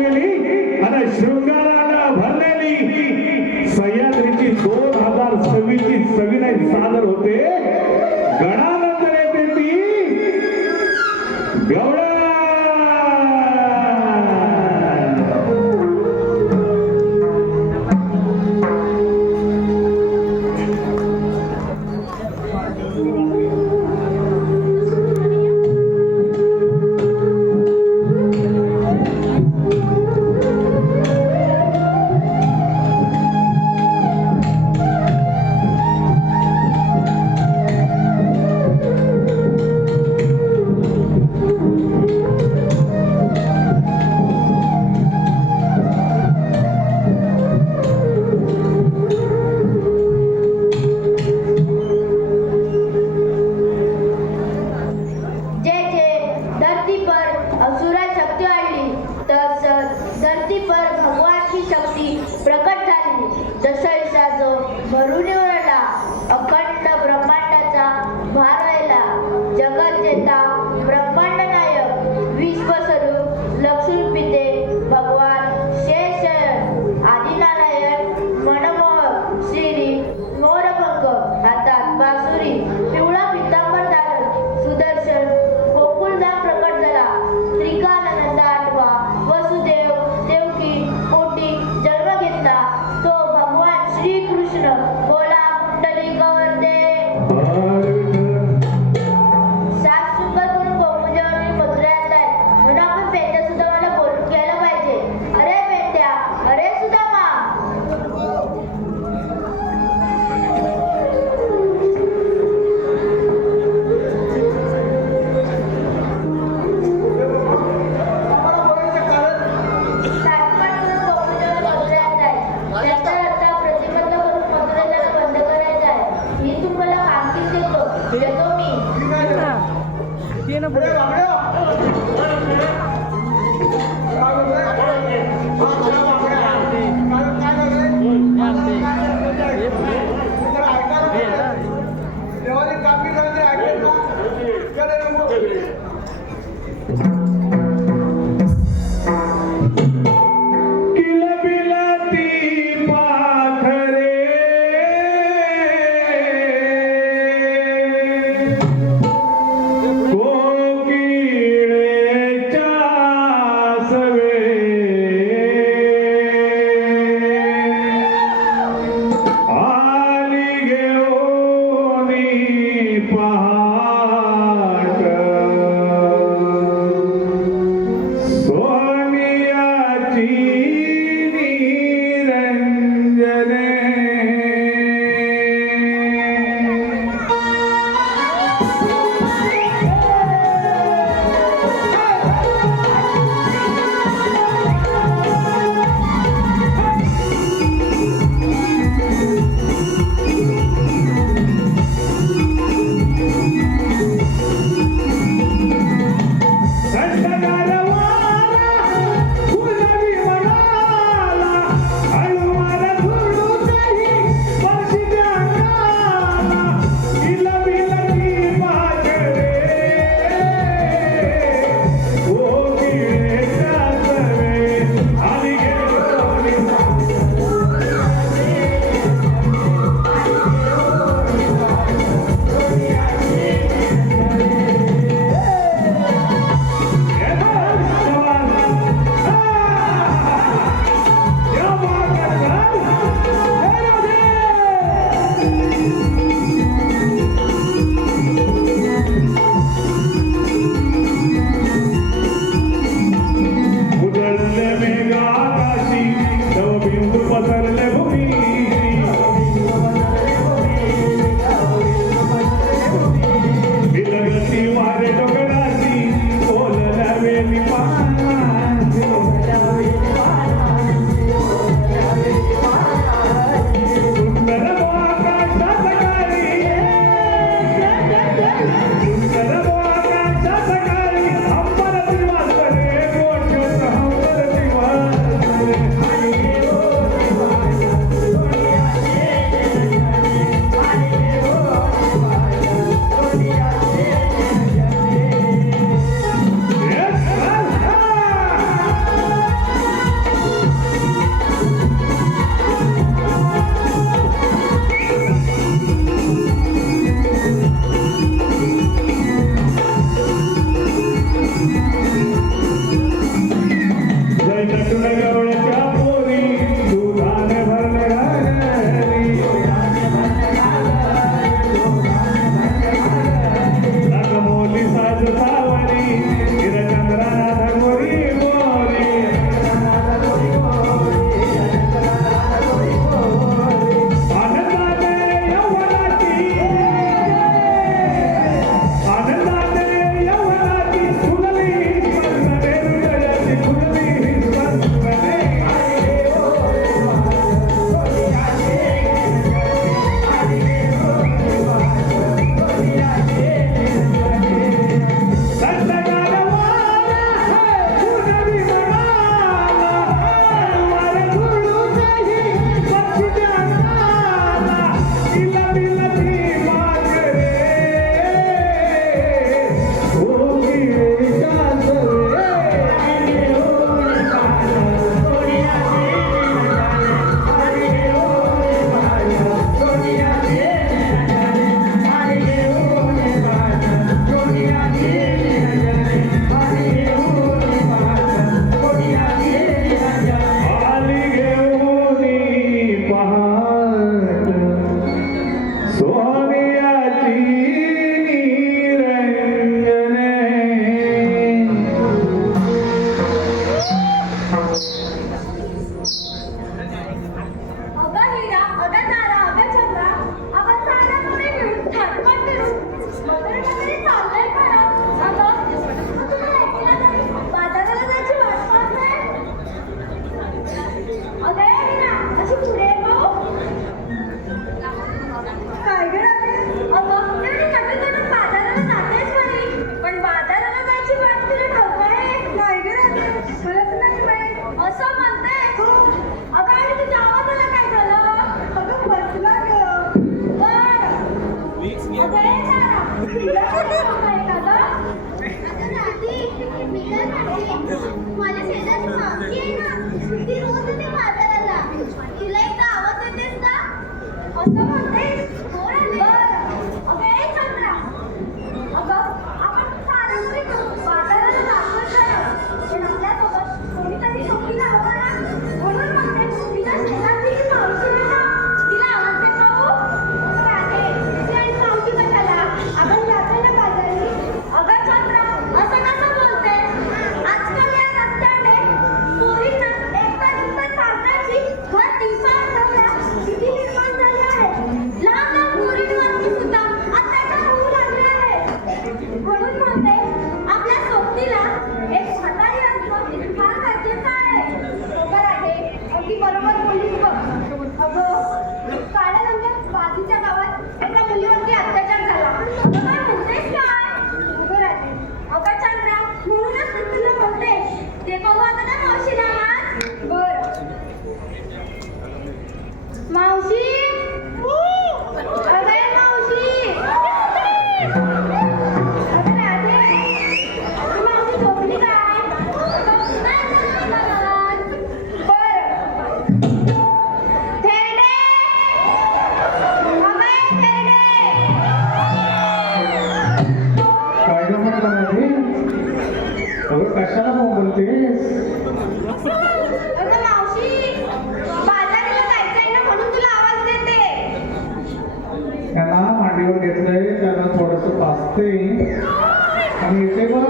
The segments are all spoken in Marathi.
गाजलेली आणि शृंगारानं भरलेली सह्याद्रीची 2026 ची सविनय सादर होते. गणानंतर येते ती गवळण. कोकिला आता ना मावशीला आवाज. बरं. मावशी अगं मावशी अगं राधे ती मावशी झोपली काय? बरं. थेरडे अगं थेरडे काय गं म्हटलं माझी अगं कशाला फोन बोलतेस? अगं मावशी बाजाराला जायचंय ना म्हणून तुला आवाज देते. त्यांना मांडीवर घेतलंय त्यांना थोडस पाचते आणि येते बघ.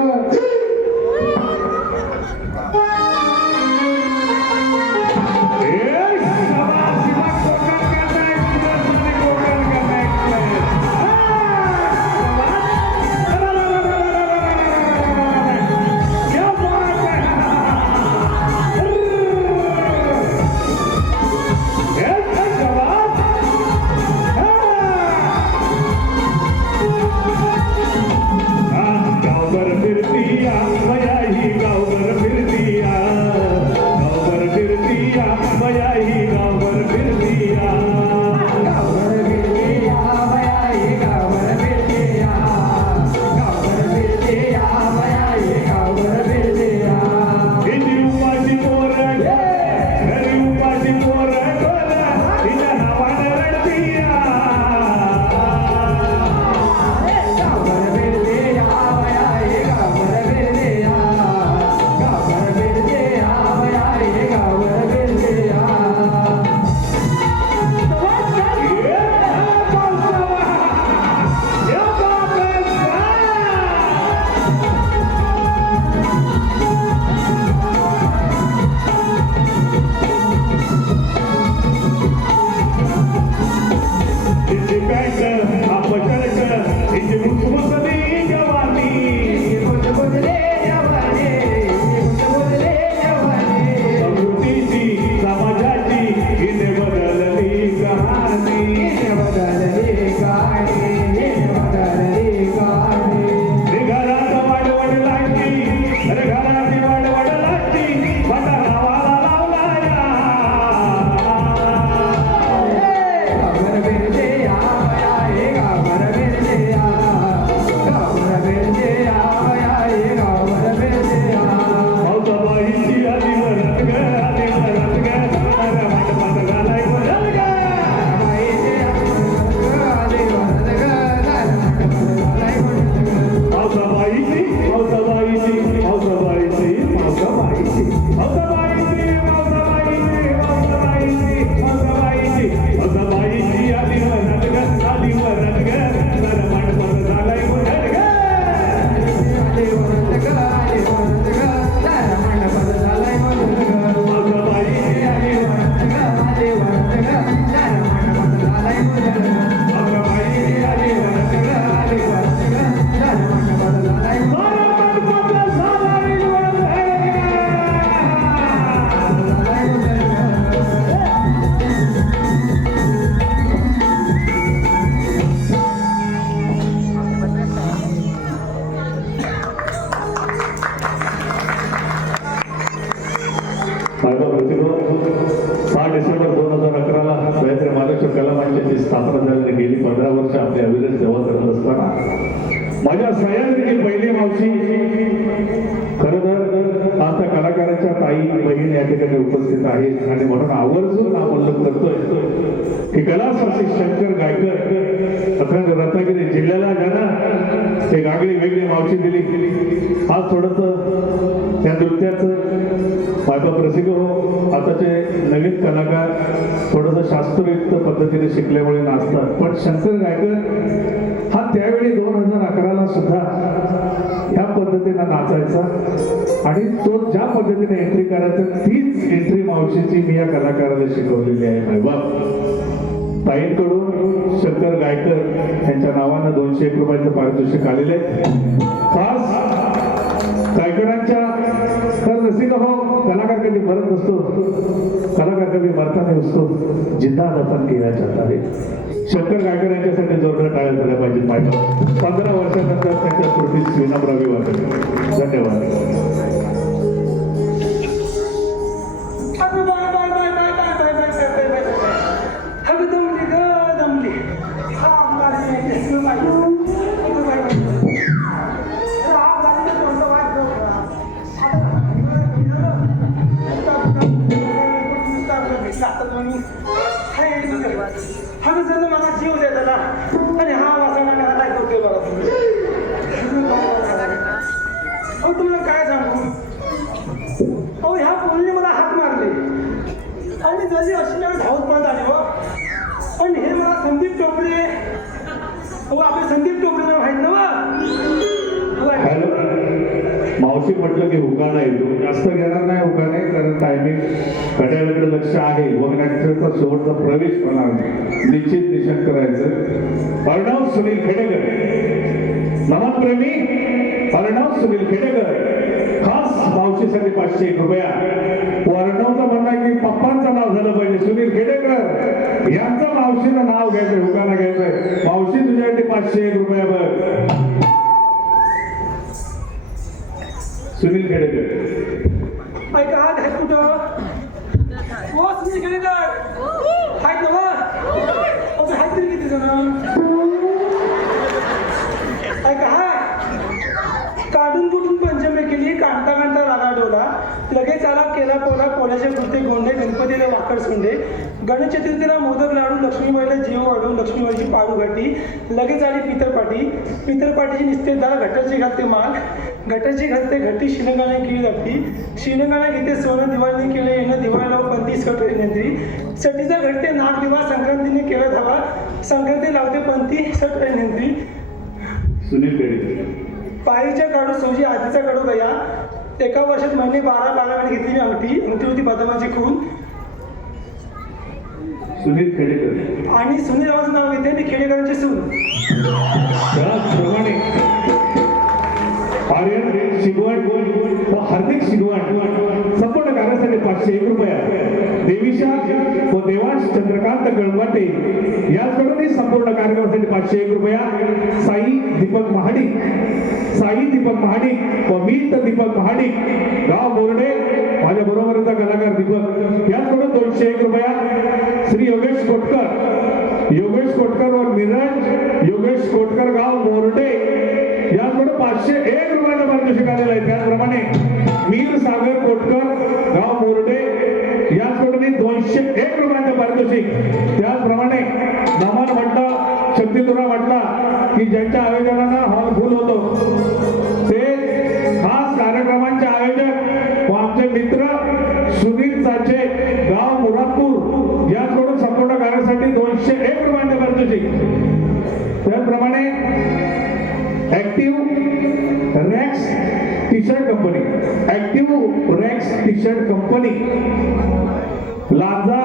माझ्या सह्याद्रीची पहिली मावशी खरं तर आता कलाकाराच्या ताई बहीण या ठिकाणी उपस्थित आहेत आणि म्हणून आवर्जून नामोल्लेख करतोय की कला साक्षी शंकर गायकर अखंड रत्नागिरी जिल्ह्याला ज्यांना ते गागडी वेगळी मावशी दिली आज थोडस त्या नृत्याचं माझा प्रसिद्ध हो आताचे नवीन कलाकार थोडस शास्त्रयुक्त पद्धतीने शिकल्यामुळे नाचतात पण शंकर गायकर हा त्यावेळी 2011ला सुद्धा ह्या पद्धतीने नाचायचा आणि तो ज्या पद्धतीने एंट्री करायचा तीच एंट्री मावशीची मी या कलाकाराला शिकवलेली आहे बाबा ताईंकडून शंकर गायकर यांच्या नावानं 201 रुपयाचं पारितोषिक आलेले खास गायकरांच्या तर रसिक हो कलाकार कधी मरत नसतो कलाकार कधी मरताना नसतो जिंदा दफन केला जाता है शंकर गायकर यांच्यासाठी जोरदार टाळ्या झाल्या पाहिजेत माझ्या 15 वर्षानंतर त्यांच्या स्मृतीस विनम्र अभिवादन धन्यवाद हो आपले संदीप टोपरे आहेत ना वा? हो, आहे. हॅलो मावशी म्हटलं की हुकाणा येतो जास्त घेणार नाही हुकाणे कारण टायमिंग घड्याळाकडे लक्ष आहे वगैरेचा शेवटचा प्रवेश मला निश्चित निश्चित करायचं अर्णव सुनील खेडेकर नमन प्रेमी अर्णव सुनील खेडेकर खास मावशीसाठी 500 रुपया अर्णवचं म्हणणं आहे की पप्पांचं नाव झालं पाहिजे सुनील खेडेकर यांचं मावशीचं नाव घ्यायचंय हुकाना घ्यायचंय मावशी तुझ्यासाठी 500 रुपया बघ सुनील खेडेकर ऐका हात आहेत कुठं हो सुनील खेडेकर आहेत ना वा? अहो, आहेत तरी किती जण ऐका हा काढून कुठून पंचमी केली काढता काढता रागा डोला लगेच आला केला पोला कोल्याचे कुर्ते गोंडे गणपतीला वाकड सोंडे गणेश चतुर्थीला मोदक लाडू लक्ष्मीबाईला जीव वाढू लक्ष्मीबाईची पाडू घाटी लगेच आली पितरपाटीची निस्ते दार घटाची घालते माग घटाची घालते घटी शिनगाने केली जाती शिनगाने घेते सोनं दिवाळीने केले येणं दिवाळीला पंती सट नंत्री सटीचा घडते नाग दिवा संक्रांतीने केला धावा संक्रांती लावते पंती सट नंत्री सुनील खेडेकर पायीच्या काढू सोजी आधीचा काढू गया एका वर्षात महिने 12 वेळ घेतली मी अंगठी होती बदामाची खून सुनील खेडेकर आणि सुनील रावाचं नाव घेते मी खेडेकरांची सून त्याचप्रमाणे आर्यन शिगवण व हार्दिक शिगवण संपूर्ण कार्यासाठी 501 रुपया देवीशा व देवांश चंद्रकांत गळवाटे याचकडूनही संपूर्ण कार्यक्रमासाठी 501 रुपया साई दीपक महाडिक व मीत दीपक महाडिक गाव बोर्डे माझ्या बरोबरचा कलाकार दीपक याचकडून 201 रुपया श्री योगेश कोटकर व निरंज योगेश कोटकर गाव बोर्डे याचकडून 501 रुपयाचा पारितोषिक आलेला आहे त्याचप्रमाणे मीर सागर कोटकर गाव बोर्डे याचकडून 201 रुपयाचं पारितोषिक त्याचप्रमाणे नमन म्हटलं शक्तितुरा म्हटला की ज्यांच्या आयोजनानं हॉल फुल होतो ते खास कार्यक्रमांचे आयोजक व आमचे मित्र सुनील साचे गाव मुरादपूर याचकडून संपूर्ण कार्यासाठी 201 रुपयाचे पारितोषिक त्याचप्रमाणे active racks T shirt company Lanja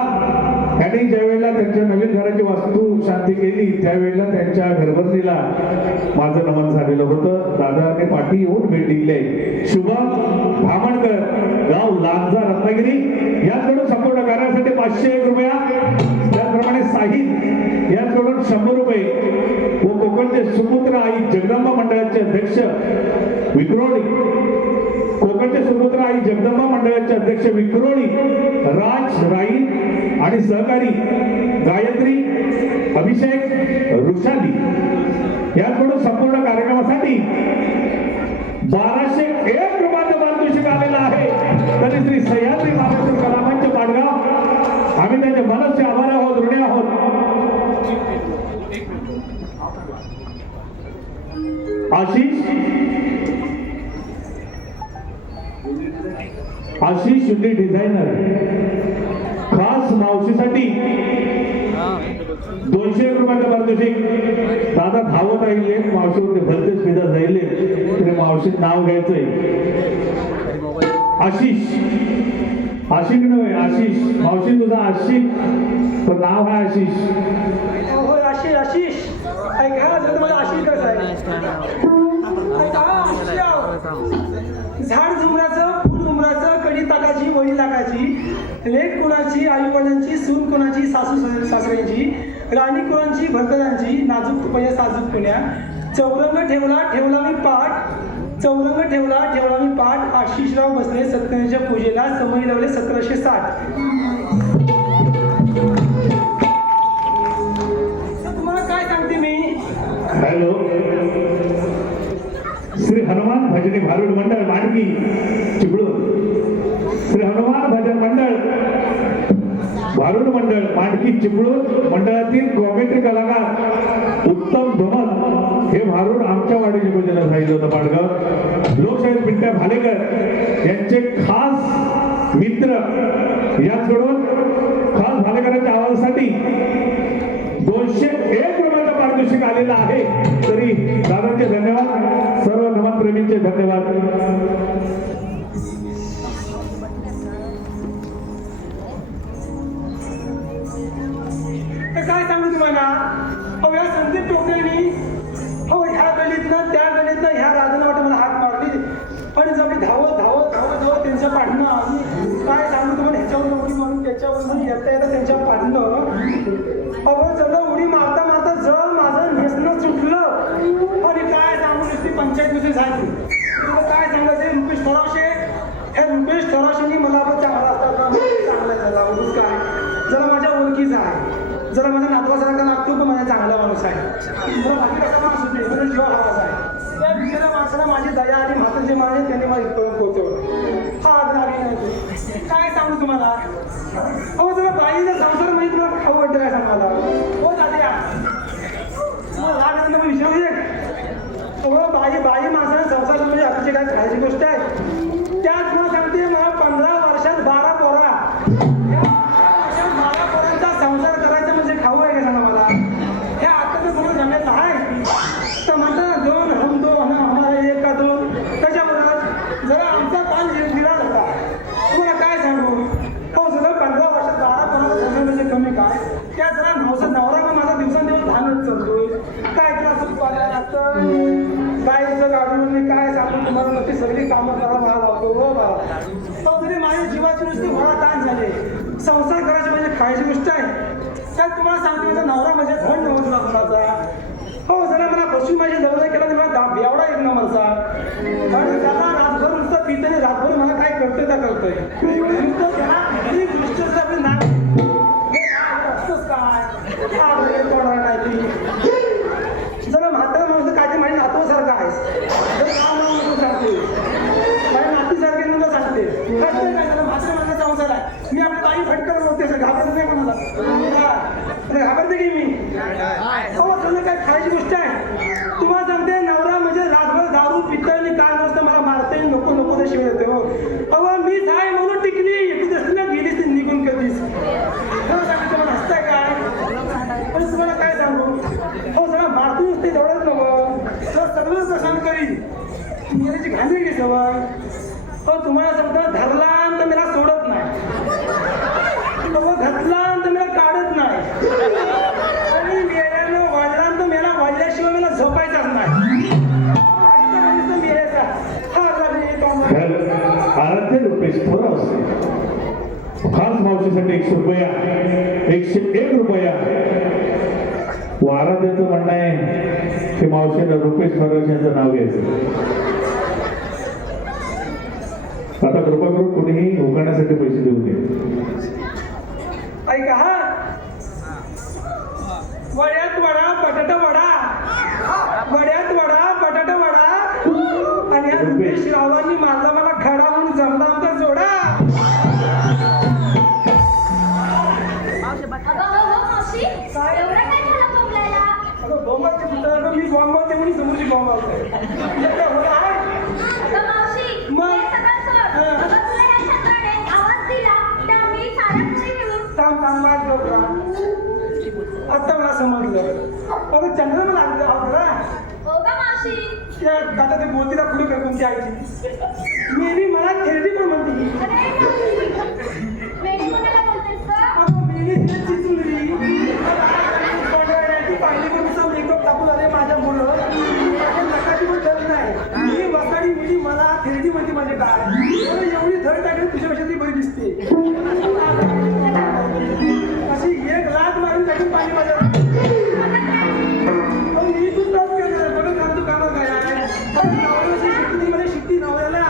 यांनी ज्यावेळेला त्यांच्या नवीन घराची वास्तू शांती केली त्यावेळेला त्यांच्या घरबंदीला माझं नमन झालेलं होतं दादाने पाठी येऊन भेट दिली शुभम भामणकर गाव लांजा रत्नागिरी याचकडून संपूर्ण कार्यासाठी 501 रुपया त्याचप्रमाणे साहिल याचकडून 100 रुपये व कोकणचे सुपुत्र आई जगदंबा मंडळाचे अध्यक्ष विक्रोळी कोकणचे सुपुत्र आई जगदंबा मंडळाचे अध्यक्ष विक्रोळी राज राई आणि सहकारी गायत्री अभिषेक ऋषाली याचकडून संपूर्ण कार्यक्रमासाठी 1201 रुपयाचं पारितोषिक आलेलं आहे तरी श्री सह्याद्री महाराष्ट्र कलामंच पाडगाव आम्ही त्यांचे मनसे आभार आहोत ऋणी आहोत आशिष शुद्धी डिझायनर खास मावशीसाठी 200 रुपयाचं पारितोषिक दादा धावत राहिले मावशीवर भलतेच फिरत राहिले तरी मावशी नाव घ्यायचंय आशिक नव्हे आशिष मावशी तुझा आशिक पण नाव आहे आशिष होय आशिष ऐका जर तुम्हाला आशिष कसं आहे ऐका आशिष झाड झुमराचं फुल उमराचं कडी ताकाची वडी लागाची लेक कुणाची आई वडिलांची सून कुणाची सासू सासऱ्यांची राणी कुणाची भरतरांची नाजूक तुपया साजूक पुण्या चौरंग ठेवला मी पाठ आशिषराव बसले सत्यनारायणच्या पूजेला समय लावले 1760 तुम्हाला काय सांगते मी हॅलो श्री हनुमान भजनी भारूड मंडळ मांडकी चिपळूण श्री हनुमान भजन मंडळ भारूड मंडळ मांडकी चिपळूण मंडळातील कॉमेंट्री कलाकार उत्तम धुमल हे भारूड आमच्या वाडीच्या पूजेला सांगितलं होतं पाडगाव लोकशाहीर पिंट्या भालेकर यांचे खास मित्र याचकडून खास भालेकरांच्या आवाजासाठी 201 रुपयाचं पारितोषिक आलेलं आहे धन्यवाद. तर काय सांगू तुम्हाला, अहो या संदीप टोकरेनी हो ह्या गलीतनं त्या गलीतनं ह्या राजाला वाटत मला हाक मारली, पण जर मी धावत त्यांच्या पाठणं आणि काय सांगू तुम्हाला, ह्याच्यावर नव्हती म्हणून त्याच्यावर येता येता त्यांच्या पाठणं अहो सगळं उडी मारता मारता जर माझं नेसणं सुटलं आणि काय सांगू नुसती पंचायत दुसरी झाली. तुला काय सांगायचं रुपेश थोरावशे, ह्या रुपेश थोरावशेंनी मला आपण चांगला असतात चांगला झाला उगीच काय, जरा माझ्या ओळखीचा आहे, जरा माझ्या नातवासारखा लागतो पण माझा चांगला माणूस आहे, जरा बाकी कसा माणूस होते म्हणजे जीवा हवाचा आहे. त्या विषयाला माणसाला माझी दया आणि म्हातारे जे माणूस त्यांनी मला इथपर्यंत पोहोचवलं. हा आग्रह नाही काय सांगू तुम्हाला. अहो जरा बाईचा संसार माहिती तुला खाऊ वाटतं काय सांग मला. हो दाद्या मला विचारू दे. अहो बाई माणसाला संसार म्हणजे आताची काय खायची गोष्ट आहे. त्याच मला सांगते मला 15 वर्षात 12 पोरा, 12 पोरांचा संसार करायचा म्हणजे खाऊ आहे का सांगा मला. हे आताचं थोडं सांगायचं आहे तर म्हणतात 2 हम 2 आम्हाला 1 का 2 त्याच्यामुळं जरा आमचा काल दिला होता. तुम्हाला काय सांगू. हो सगळं 15 वर्षात 12 पोरांचा संसार म्हणजे कमी काय. त्या जरा नवरा मग माझा दिवसांदिवस लहानच चालतोय. काय तुला सुख पाहायला लागतं गाईचं गाडून मी काय सांगू तुम्हाला, नक्की सगळी कामं करायला मला लागतो. हो बाबा तो तरी माझ्या जीवाची नुसती घोडा ताण झाले. संसार करायची म्हणजे खायची गोष्ट आहे. काय तुम्हाला सांगतो माझा नवरा म्हणजे धन नव्हता कुणाचा. हो जरा मला बसून माझी लग्न केला तर मला बेवडा 1 नंबरचा. आणि त्याला रातभर नुसतं पिताने रातभर मला काय करतोय त्या करतोय नुसतं त्याला किती दृष्ट आपली नाक असतंच काय कोणाला नाही ती. जरा म्हातारा माणूस काय ते माझ्या नातवासारखं आहे. जर नाव नाव सांगते माझ्या नातीसारखे तुला सांगते हसते काय त्याला म्हातारा माझा संसार आहे. मी आपली बाई फटकन बोलते घाबरत नाही कोणाला. घाबरते की मी. अहो तुला काय खायची गोष्ट आहे. तुम्हाला सांगते नवरा म्हणजे रातभर दारू पितं आणि काय नसतं मला मारते नको नको ते शिवाय येते. हो अहो मीच आहे म्हणून टिकली एकटीच असते ना गेलीच निघून कधीच. सांगते तुम्हाला हसताय काय आणि तुम्हाला काय सांगू. हो जरा मारतून असते तेवढंच नको जरा सगळंच कशाने करी मेल्याची घांगरी घे सवय. हो तुम्हाला सांगतो धरला तर मला सोडत नाही, घातला तर मला काढत नाही आणि मेल्यानं वाढला तर मला वाढल्याशिवाय मला झोपायचाच नाही. आराध्य रुपेश थोरावसे खास मावशीसाठी 100 रुपया, 101 रुपया. आराध्याचं म्हणणं आहे की मावशीला रुपेश थोरावसे यांचं नाव घ्यायचं. आता कृपा करून कोणीही उकारण्यासाठी पैसे देऊ नये. ऐका हा वड्यात वडा बटाटा वडा, वड्यात वडा बटाटा वडा आणि या रुपेश रावांनी मारला मला खडा म्हणून जमला आमचा जोडा. मावशी एवढं काय झालं बोंबलायला. अगं बॉम्बाचे पुतळा मी बॉम्बावते म्हणून समोरची बॉम्बावते. मावशी मग? हे सगळं सोड. अगं तुला या छत्राने आवाज दिला तर आम्ही साऱ्या पुढे घेऊन थांब वाट बघ. आता मला समजलं. अगं चंद्र लागलं आवडला हो का मावशी. त्या आता ते बोलतीला पुढे कर कोणती आयची मेरी मला थेरडी पण म्हणते. अरे मावशी वेडी कोणाला बोलतेस का. अगं मेरी चिचुंदरी ती पाहिली कोणीचा मेकअप टाकून आले माझ्या मुलं माझ्या नकाची पण धड नाही. मी वसाडी मुली मला थेरडी म्हणते माझे काय एवढी धड टाकली तुझ्यापेक्षा ती बरी दिसते. अशी 1 लाख मारून टाकून पाणी माझ्या मी तू त्रास केला बघत राहतो कामा काय शिकती मला शिकती नवऱ्याला.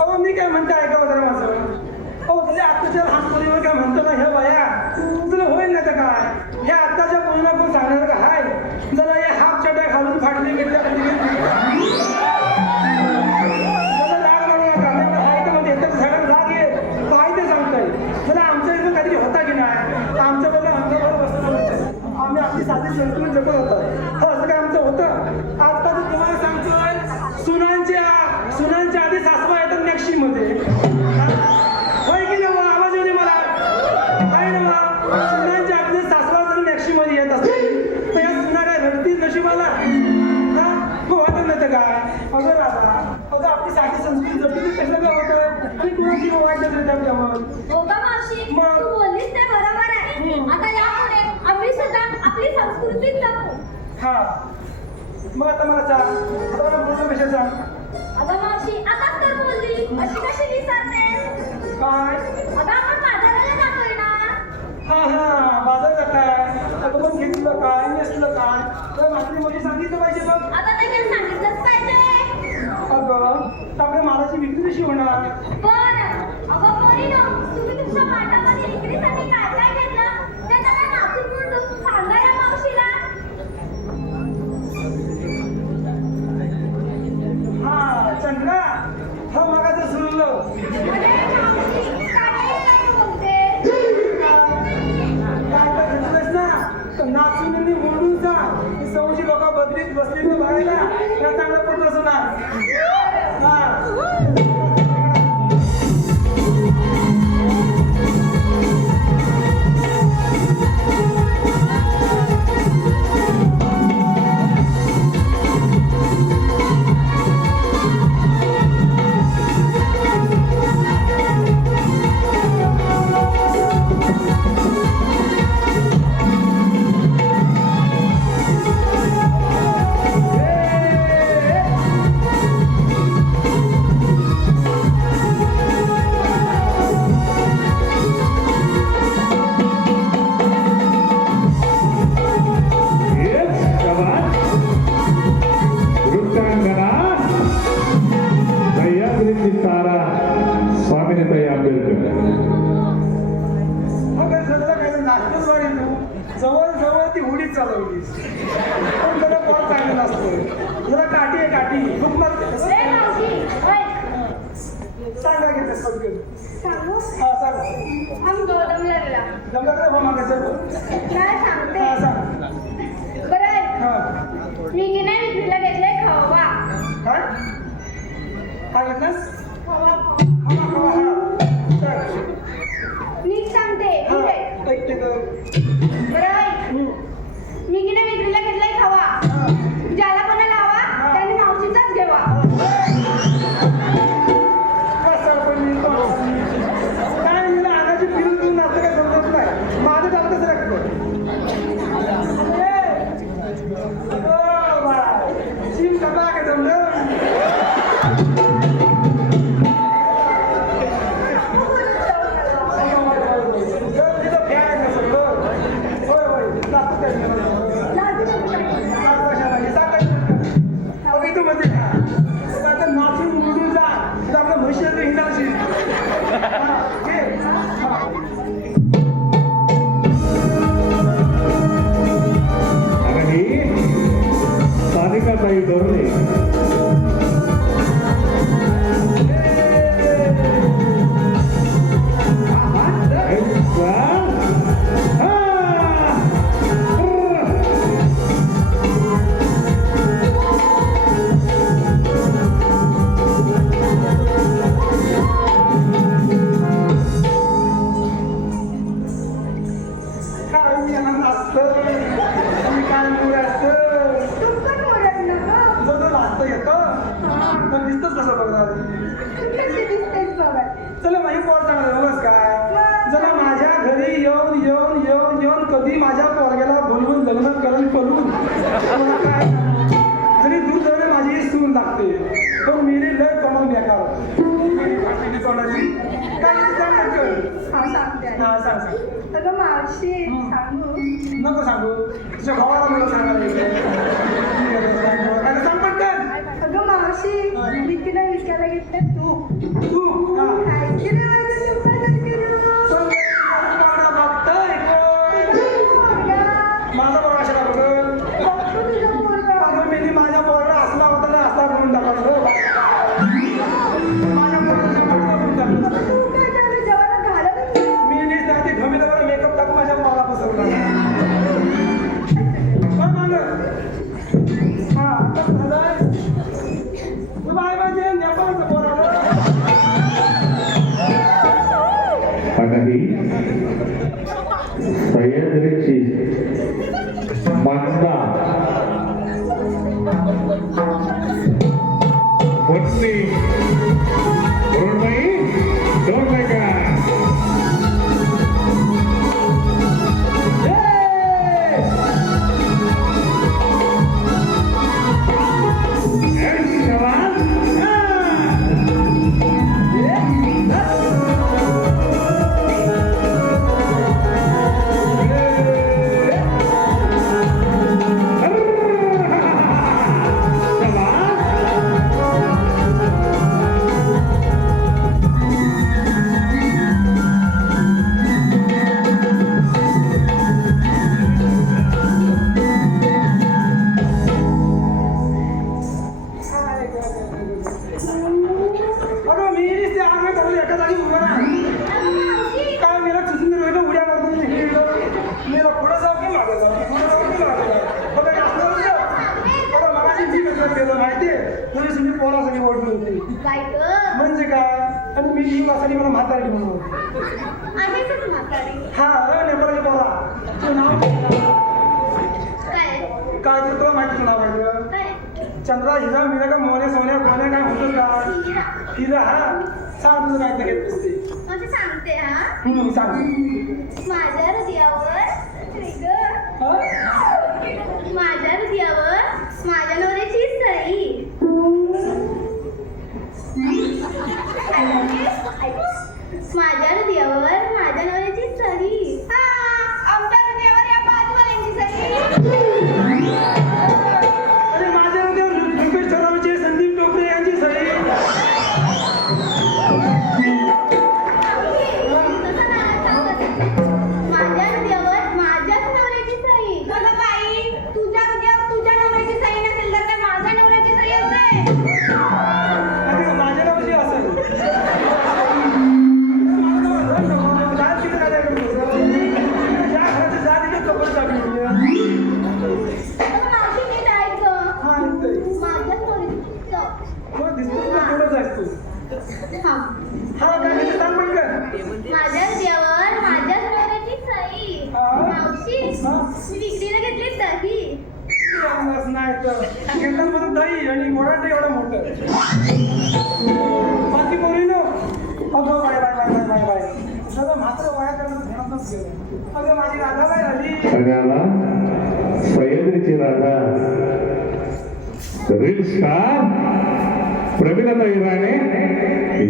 अहो मी काय म्हणते ऐका जरा माझं. अहो तुझ्या आत्ताच्या लहान मुलीवर काय म्हणतो ना हे बाया तुला होईल ना तर काय हे आत्ताच्या मुलीला कोण सांगणार का हाय जरा हे हाफ चड्या घालून फाटली गेल्या जरा राग लागू नका नाही तर हाय तर म्हणजे येतात झाडात राग ये काय ते सांगताय जरा आमच्या इकडे काहीतरी होता की नाही आमच्या बरोबर अंगावर बसतो आम्ही आपली साधी संस्कृती जगत होतो हो असं काय आमचं होतं आजपासून तुम्हाला सांगतोय सुनांच्या आधी सासवा येतात मॅक्सीमध्ये होय की ना मग आवाज येऊ मला आहे ना मग सुनांच्या आधी सासवा जर मॅक्सीमध्ये येत असतील तर या सुना काय रडतील नशिबाला हा मग वाटत नाही तर काय अगं राधा अगं आपली साधी संस्कृती जपली कसं काय होतोय आणि कुणाची वाईट नसेल त्याच्यावर हो का मावशी मग? तू बोललीस ते बरोबर आहे आता यापुढे आम्ही सुद्धा आपली संस्कृती जपू. हा मग आता मला सांग आता मला बोलणं कशा सांग अगं मावशी आताच तर बोलली अशी कशी विसरते काय अगं आपण बाजाराला जातोय ना. हा बाजार जाताय आता पण घेतलं काय नेसलं काय तर माझी मुली सांगितलं पाहिजे बघ आता ते काही सांगितलंच पाहिजे. अगं तर आपल्या मालाची विक्री कशी होणार पण अगं पोरीनो तुम्ही तुमच्या पाठामध्ये विक्रीसाठी काय काय घेतलं ते जरा नाचून म्हणून सांगा या मावशीला. हा चंद्रा हा मगाचं सुरलं अरे मावशी काय बोलते. काय घेतलंस ना तर नाचून आणि म्हणून जा ही सवयी लोक बदलीत बसली तर बघायला त्या चांगलं पण असं ना हा स्वामीनताई आंबेडकर मग सगळं काय नाचतच वाढी तू जवळ ती उडीच चालवलीस पण जरा पॉट चांगलं नसतं जरा काठी आहे काठी खूप मारते ए मावशी ओय सांगा घेते सगळं सांगू हा सांग आम गौतम लागला जमलं हो मागायचं काय सांगते. हा सांग बरं आहे. हा मी की नाही विक्रीला घेतले खवा. काय काय घेतलंस खवा हा हा सांग नीट सांगते हा ठीक आहे. ऐकते तर बरं आहे. मी की नाही विक्रीला घेतलाय खवा हा ज्याला कोणाला हवा त्याने मावशीचाच घ्यावा. कसं पण मी काय मला आगाची फिरून फिरून नाचतं काय समजत नाही माझं काम कसं लागतं शिम कसा काय जमलं नाचून उडून जा आपल्या म्हशीला हिंडाशील आणि सारिकाताई डोरले काय मी यांना नाचतं मी काय मुळाचं तू पण ओरडलं गं. जर नाचतं येतं तर दिसतच कसं बघणार तू कशी दिसतेस बघा. चला माझी पोर चांगलं बस काय जरा माझ्या घरी येऊन कधी माझ्या पोरग्याला बोलवून लग्न करून मला काय जरी दूर जाणे माझी सून लागते पण मेरी लय कमावून बेकार कोणाची काय सांग हा सांगते. हा सांग अगं मावशी सांगू नको सांगू तुझ्या भावाला मला सांगायला सांग पटकन अगं मावशी विकीला विकायला घेतले तू तू हा काय केलं माझ्या लोकांनी केलं? मला बघतोय कोण? माझा पोरगा अशा बघत बघतो तुझा पोरगा. अगं मी माझ्या पोराला असला होता ना असला करून टाकलं माझ्या पोराला करून टाकलं तू काय त्याला जेवायला घालत नाही? मी नीट नाही ते घमीला बरं मेकअप टाकून माझ्या पोराला बसवला माग हा कसं झालंय? बाय माझे नेपाळचं पोराला आता ही सह्याद्रीची मंदा पत्नी मृण्मयी डोंगरेकर. अगं मी ते आम्ही करू एका जागी उभं राहा काय मेरा चुकून राहिलं उड्या मारून मेरा पुढे जाऊ की मागे जाऊ पुढे जाऊ की मागे जाऊ बघा असलं बघा मगाशी मी कसं केलं माहितीये तरी तुम्ही पोरासाठी ओढली होती काय गं? म्हणजे काय आणि मी जीव असानी मला म्हातारी म्हणून आहेतच म्हातारी. हा नेपाळची पोरा तुझं नाव काय? काय तर तुला माहिती नाव आहे तुझं? काय? चंद्रा हिरा मिरा का मोने सोन्या गोण्या काय म्हणतो का हिरा. हिरा हा सांग तुझं काय तर घेतलीस ते म्हणजे सांगते हा. सांग माझ्या हृदयावर काय गं? हा? माझ्या हृदयावर माझ्या नवऱ्याची सई. माझ्या हृदयावर माझ्या नवऱ्याची सही. आमच्या हृदयावर या बाजूवाल्यांची सही. अरे माझ्या हृदयावर रुपेश ठरावचे संदीप टोपरे यांची सही तसं नाही सांगत. माझ्या हृदयावर माझ्याच नवऱ्याची सही. अगं बाई, तुझ्या हृदयावर तुझ्या नवऱ्याची सही नसेल तर काय माझ्या नवऱ्याची सही असेल? अरे माझ्या नावाची असेल जात तिकडे काय करतो ज्या घराचं जात तिथे कपडे टाकली अगं मावशी, नीट ऐक गं. हा ऐकतोय माझ्याच नवऱ्याची सही. मग दिसतो तुला तेवढंच आहेस तू हा. हा काय म्हणजे सांग पटकन माझ्या हृदयावर माझ्याच नवऱ्याची सही. हा. मावशी, हा. मी विक्रीला घेतली दही. बस नाही तर कीर्तनमध्ये दही आणि गोडाटे एवढं मोठं बाकी पोरी नो अगं bye bye bye bye bye bye सगळं मात्र वया करणं ध्यानातच गेलं अगं माझी राधा काय झाली सगळ्याला सह्याद्रीची राधा रील स्टार प्रवीणता इराणे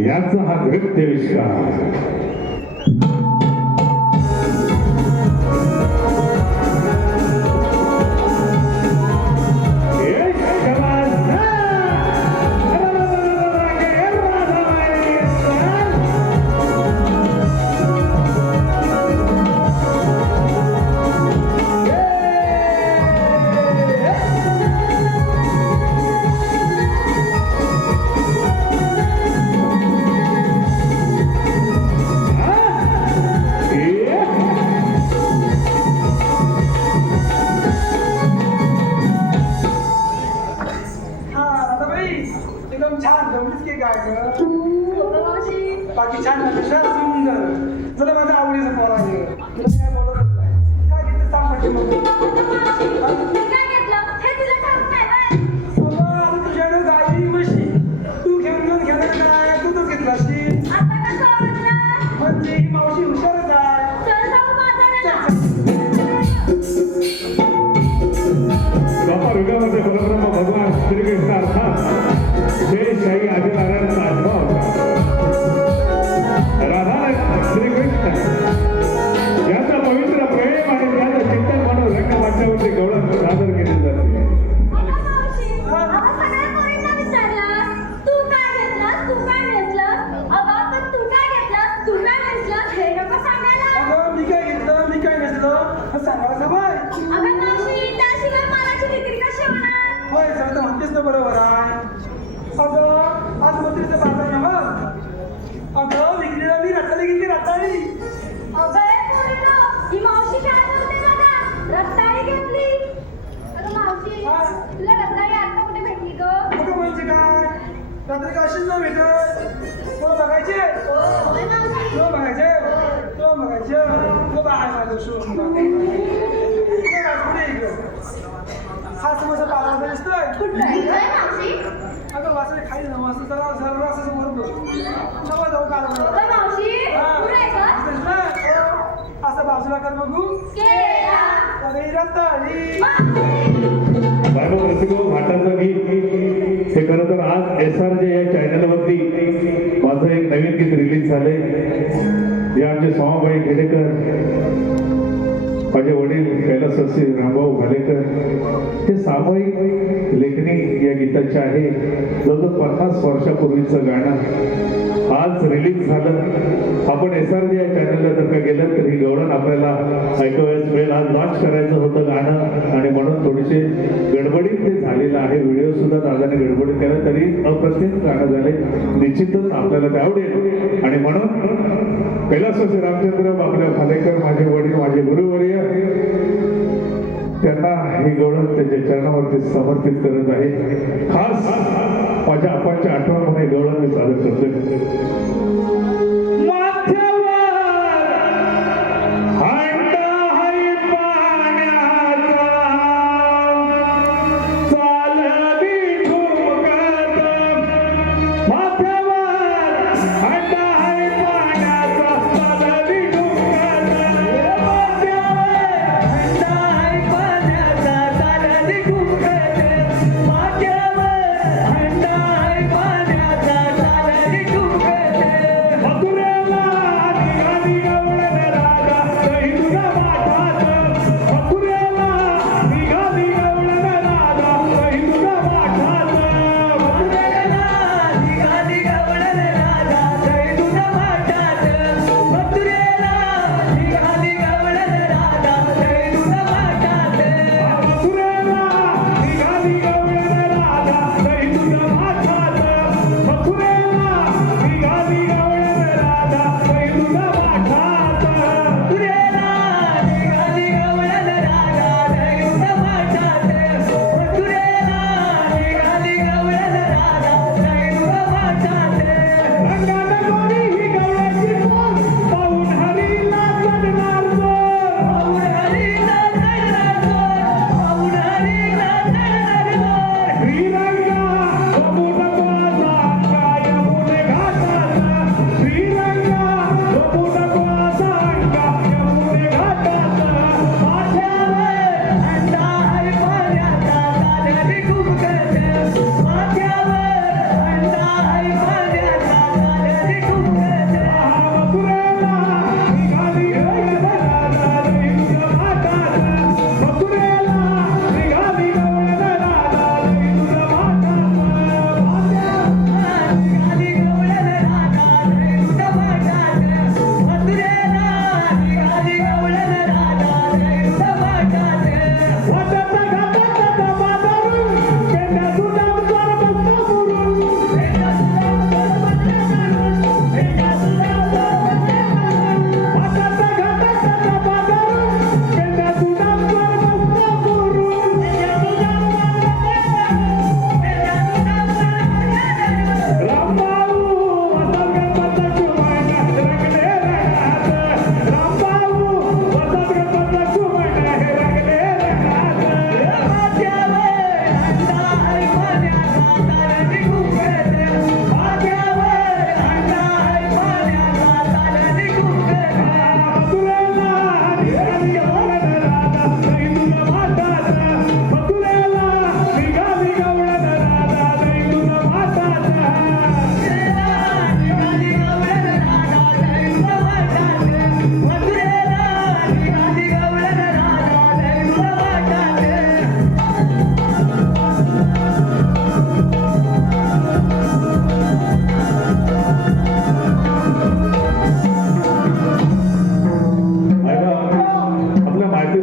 याचा हा नृत्य विश्वास. एकदम छान जमलीच की काय गं? अगं मावशी, बाकी छान झालं सुंदर जरा माझ्या आवडीचं पोर आहे तुला काय बोलतच नाही काय घेते सांग पाठी मग मी काय घेतलं? हे तुला ठाऊक नाही बाय. अगं तुझ्याकडे गाई म्हशी तू घेऊन घेणार काय तू तो घेतला असेल आता कसं वाटलं? म्हणजे ही मावशी हुशारच आहे चल जाऊ बाजाराला. बापा युगामध्ये परब्रह्म भगवान श्रीकृष्ण अर्थात जय आदिनारायणचा आत्मा होता. राधा श्रीकृष्ण याचा पवित्र प्रेम आणि त्याचं चिंतन म्हणून रंगमंचावरती गौरव सादर केले जाते. अगं मावशी, अगं सगळ्या पोरींना विचारलं. तू काय घेतलं? तू काय घेतलं? सगळं सांगायला सवय अगं मावशी त्याशिवाय मालाची विक्री कशी होणार? होय सगळं तर म्हणतेस तर बरोबर आहे. अगं आज मत्रीचं बाजार ना मग अगं विक्रीला मी रताळी घेतली रताळी. अगं ए पोरीनो, ही मावशी काय बोलते बघा, रताळी घेतली. अगं मावशी, हा. तुला रताळी आता कुठे भेटली ग? अगं म्हणजे काय रात्री का अशीच ना भेटत तो बघायचे होय मावशी. तो बघायचे तो बघायचे तो बाहेर माझं शोध हा समोसा पाला दिसतोय होय मावशी. अगं वासरे खाली ना वासरे जरा जरा असं समोर नवा जाऊ काल होय मावशी, पुढे ग. असं बाजूला कर बघू केला. अरे रताळी बाबा प्रतिको घाटाचं गीत हे खरं तर आज SRJ या चॅनलवरती माझं एक नवीन गीत रिलीज झालंय. जे आमचे स्वामाबाई खेडेकर, माझे वडील कैलासवासी रामभाऊ भालेकर हे सामूहिक लेखणी या गीताचे आहे. जवळजवळ 50 वर्षापूर्वीचं गाणं आज रिलीज झालं. आपण SRJ या चॅनलला जर का गेलं तर ही गवळण आपल्याला ऐकावयास मिळेल. आज लॉन्च करायचं होतं गाणं आणि म्हणून थोडेसे गडबडीत ते झालेलं आहे. व्हिडिओ सुद्धा दादाने गडबडीत केला तरी अप्रतिम गाणं झाले. निश्चितच आपल्याला ते आवडेल आणि म्हणून कैलासवासी रामचंद्र बापल्या भालेकर माझे वडील माझे गुरुवर्य त्यांना ही गवळण त्यांच्या चरणावरती समर्पित करत आहे. खास माझ्या आपांच्या आठवण म्हणून ही गवळण मी सादर करतोय.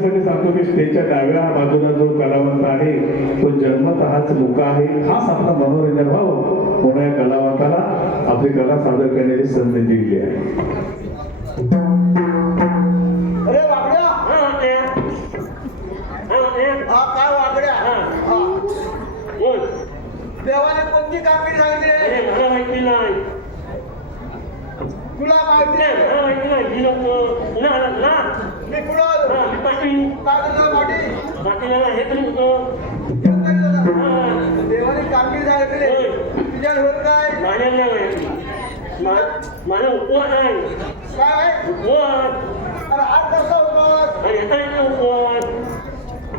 याच्यासाठी सांगतो की स्टेजच्या डाव्या बाजूला जो कलावंत आहे तो जन्मतःच मुका आहे. हाच आपला मनोरंजन व्हावं म्हणून या कलावंताला आपली कला सादर करण्याची संधी दिली आहे. अरे वाकड्या हा काय वाकड्या हा. देवाने कोणती कामगिरी सांगितली तुला माहिती नाही मी कुठं आलो काय करतो पाठी देवाने कामगिरी सांगितली तुझ्या होत नाही माझा उपवास आहे काय उपवास अरे आज कसा होतो येतायचा उपवास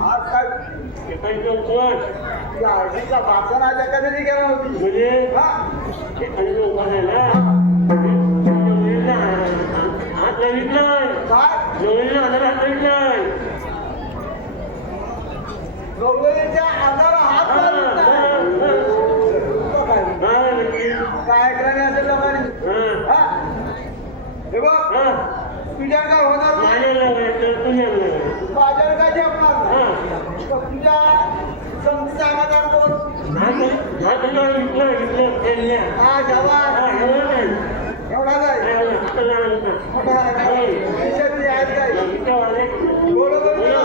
आज काय येतायचा उपवास तुझ्या आरतीचा वाचन आज एखाद्याने केला होती म्हणजे हा एखाद्याचा उपवास आहे ना हात लावितलाय काय नवरीला हाताला हात लावितलाय गौरवीच्या अंगाला हात लावला काय ऐकलं नाही असेल लोकांनी हा हे बघ तुझ्या काय होणार माझ्या काय जपणार नाही. पण तुझ्या संगीचा आकार कोण हा जवान एवढा जाय मोठा आहे खिशातली आहेत काय बरोबर ना?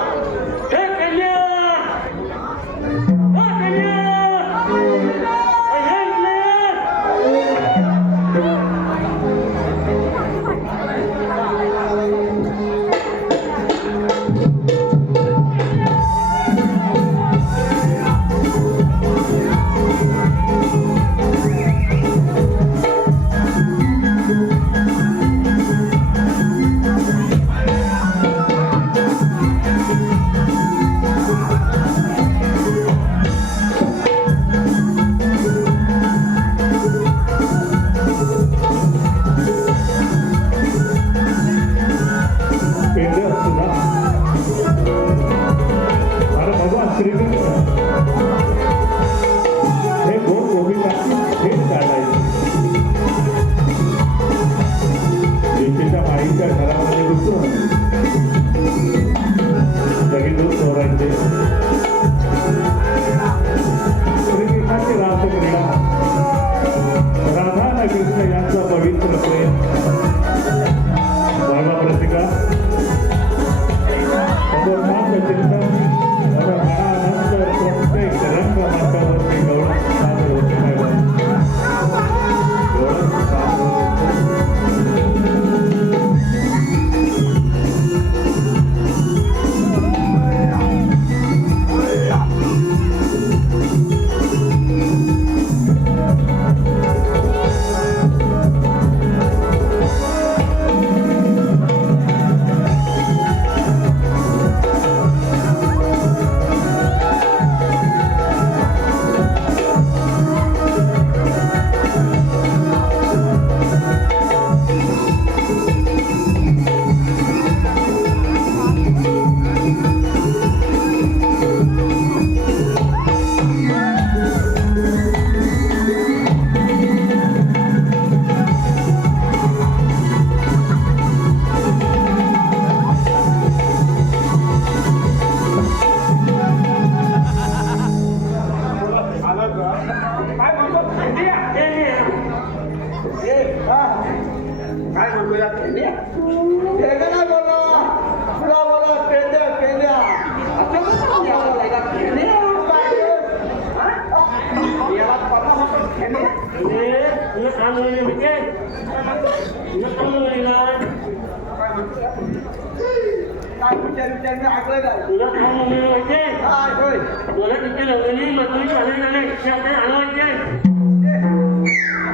पेंढर सुद्धा अरे भगवान श्रीकृष्ण हे दोन गोपिका थेट काढायचे ज्योतीच्या माईच्या घरामध्ये घुसून सगळी दूध चोरायचे. श्रीकृष्णाची रासक्रीडा राधा आणि कृष्ण यांचा पवित्र प्रेम भावा प्रतिका चिंतन मला मनानंतर प्रत्येक रंग मार्गावरती गौरव सादर होते नाही गौरव सादर काय म्हणतो भेंडिया काय म्हणतो या भेंडिया भेंड्या नाही बोलला तुला बोला पेंड्या पेंड्या असं कसं याला लागला भेंड्या याला पता म्हणतो भेंड्या तुला काम वगैरे म्हणजे तुला काम वगैरे काय म्हणतो काय विचार विचार मी ऐकलं नाही तुला काम वगैरे म्हणजे काय होय तुला तिथे रंगली मधुरी चालेल झाले आलं म्हणजे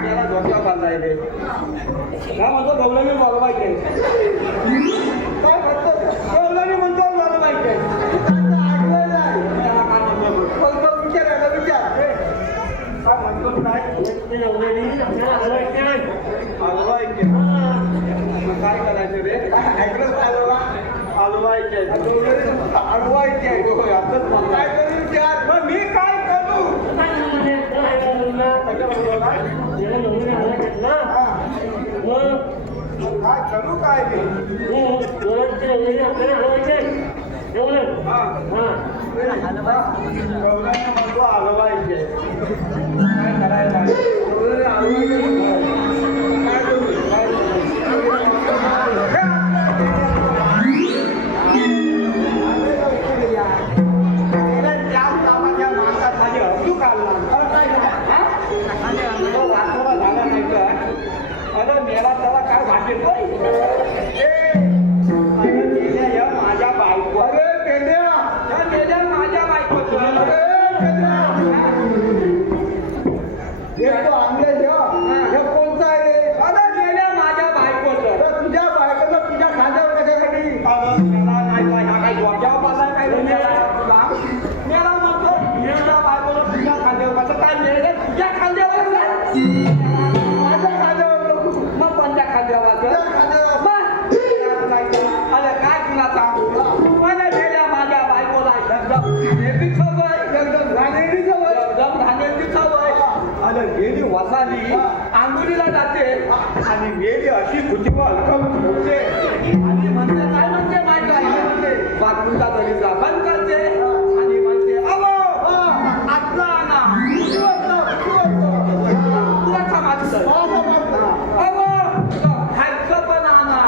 याला डोक्यावर बांधाय रे काय म्हणतो गवळणी बोलवायचे काय म्हणतो गवळणी म्हणतो बोलवायचे ऐकलं नाही त्याला काय म्हणतो विचार विचार काय म्हणतो काय ते रंगली आपल्याला हलवायचे काय करायचं रे ऐकलं हलवा हलवायचे हलवायचे काय करू विचार मग मी काय करू काय करू काय ते आपल्याला गौरांना म्हणतो आलोबा इथे काय करायला गौरांना आलोबा काय करू मेला त्याला काय वाटेल माझ्या बायको अरे पेंड्या माझ्या बायको कोणता आहे रे अरे गेल्या माझ्या बायकोचं तुझ्या बायकोचं तुझ्या खांद्यावर कशासाठी मेला नाही ह्या काही गोट्यावर बसाय काय मेला म्हणतो मेला बायकोचं तुझ्या खांद्यावर कसं काय मेले तुझ्या खांद्यावर माझ्या खांद्यावर मग कोणत्या खांद्यावर अरे काय तुला सांगू मला गेल्या माझ्या बायकोला एकदम सवय अरे गेली वसाली आंघोळीला जाते आणि गेली अशी खुटीवर होते आणि म्हणते काय म्हणते माझी आई म्हणते बाथरूमचा दरीचा बंद करते आणि म्हणते अहो आतला आणा तुला समाजचं अहो खायचं पण आणा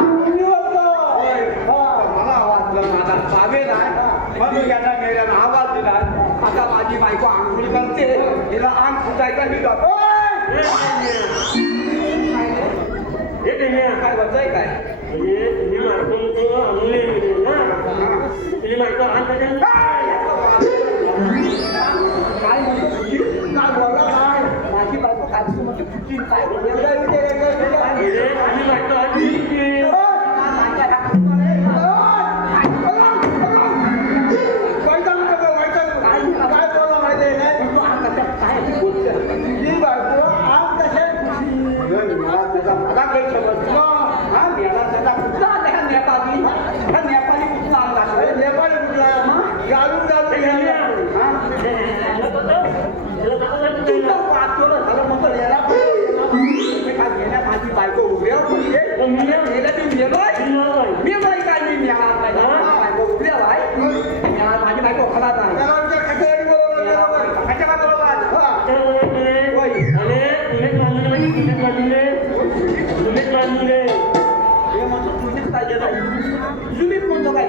मला वाटलं माझा सावे नाही म्हणून यांना मेल्यानं आवाज दिला आता माझी बायको आंघोळी करते हिला अंग फुटायचा मी जातो काय वरचाय काय काय म्हणतो तुझी काय बोलला काय माझी बायको काय म्हणते तुझी काय माझी बायको उभ्या माझी बायको खरा तुम्ही कोणतं काय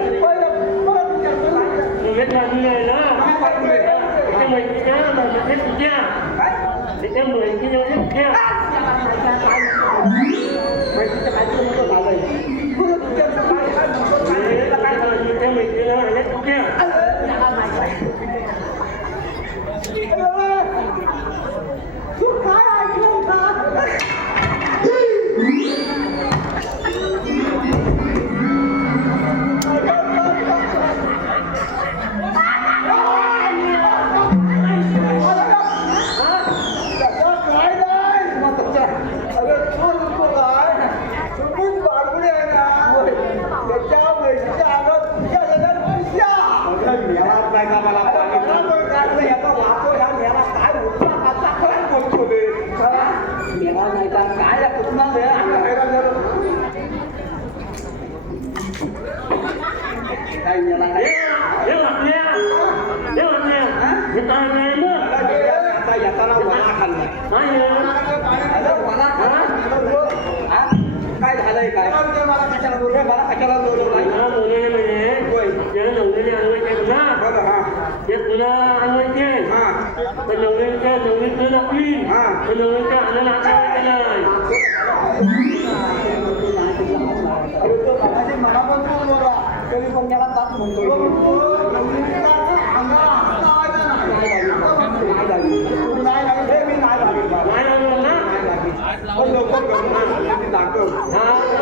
काय झालंय काय मला कशाला ते तुला आणवायचे पण नवऱ्याच्या नवरीचं नकली पण नवऱ्याच्या आनंद आकारायचं नाही मला पण तरी पण त्याला ताप म्हणतो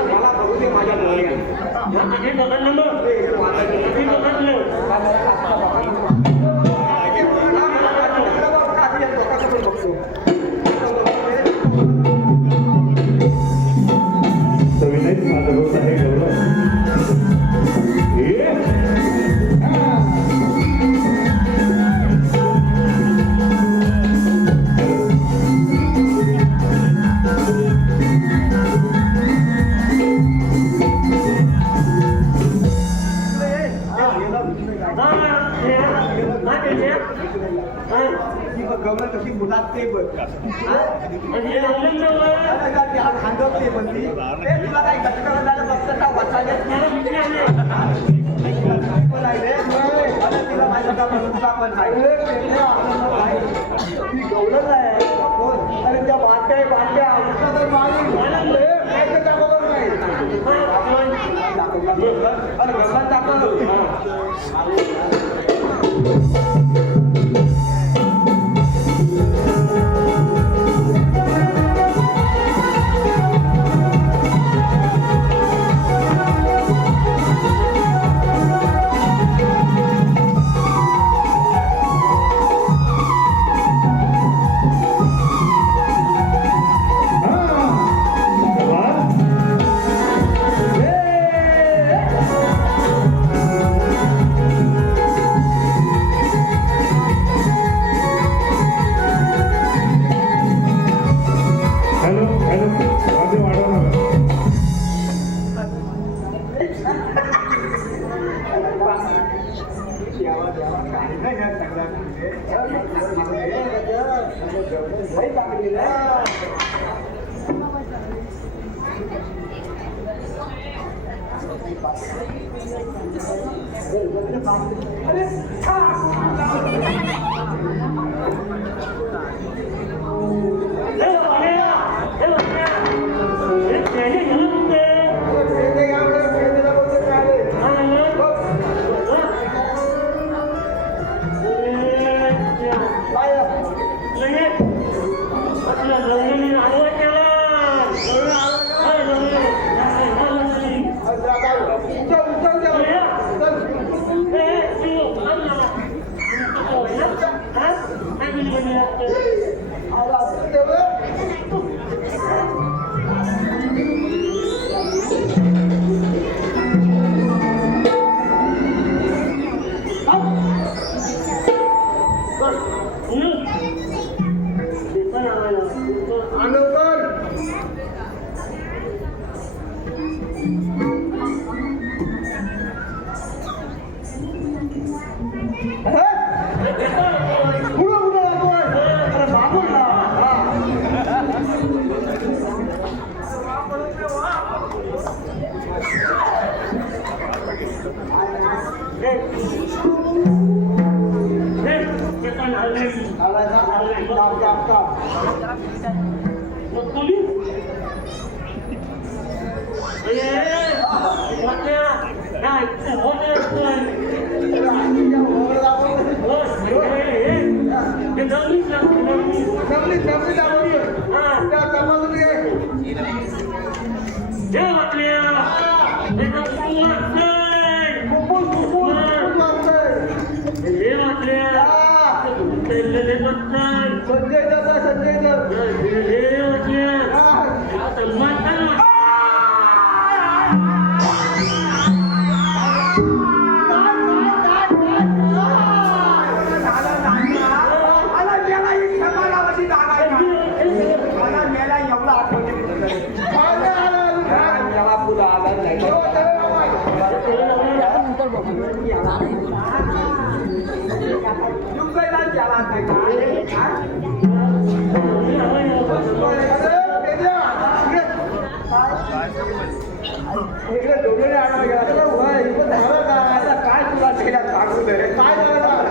मला बघू दे माझ्या सविनय माझा रोज आहे त्याच्या हा ती बघ गवलं कशी मुलात ते बघ हा? आणि हे लावलं नव्हतं. आता का ती हात खांदवते पण ती ते तुला काही घटकाला झालं बघतं का वाचायला येत मला भीती आली. पण आहे रे आता तिला माहिती का तुला पण आहे ती गवलंच आहे कोण? अरे त्या बाटल्या उठला तर मारी नाही दाखवलं नाही अरे गवलात दाखवलं हॅलो हॅलो माझे वाढवा ना. हे वाल्या, हे वाल्या. हे त्याने गेलं कुठे? हा, लगेच आपल्या जमिनी आडवा केला. हा, जमिनी. हा, जमिनी. हे, तू, आण ना. हा? काय बिल लागतं?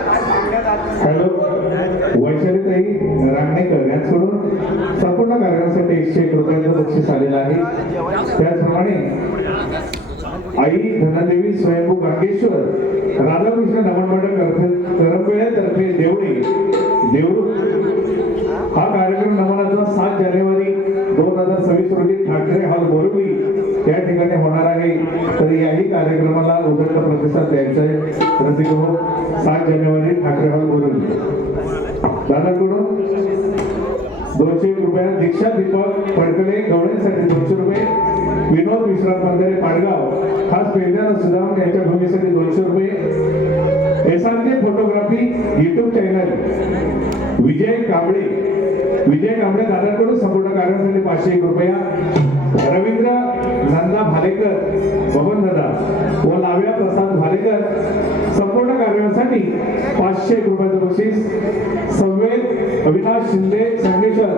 हॅलो वैशालीताई रांगणेकर यांच्याकडून संपूर्ण कार्यक्रमासाठी 101 रुपयांचं बक्षीस आलेलं आहे. त्याचप्रमाणे आई धनादेवी स्वयंभू गांगेश्वर राधाकृष्ण नमन मंडळ करंबेळ्यातर्फे देवळे देवरू हा कार्यक्रम नमनाचा 7 जानेवारी 2026 रोजी ठाकरे हॉल बोरवली या ठिकाणी होणार आहे. तर याही कार्यक्रमाला उदंड प्रतिसाद द्यायचा आहे. रसिक हो 7 जानेवारी ठाकरे हॉल बोरवली. दादाकडून 201 रुपये दीक्षा दीपक फडकले गवळ्यांसाठी 200 रुपये. विनोद विश्राम बंधारे पाडगाव खास पेरण्याला सुदाम यांच्या भूमीसाठी 200 रुपये. एसआरके फोटोग्राफी युट्यूब चॅनल विजय कांबळे दादाकडून संपूर्ण कार्यासाठी 501 रुपया. रवींद्र नंदा भालेकर बबन दादा व लाव्या प्रसाद भालेकर संपूर्ण कार्यासाठी 500 500 रुपयाचं बक्षीस. संवेद अविनाश शिंदे संगमेश्वर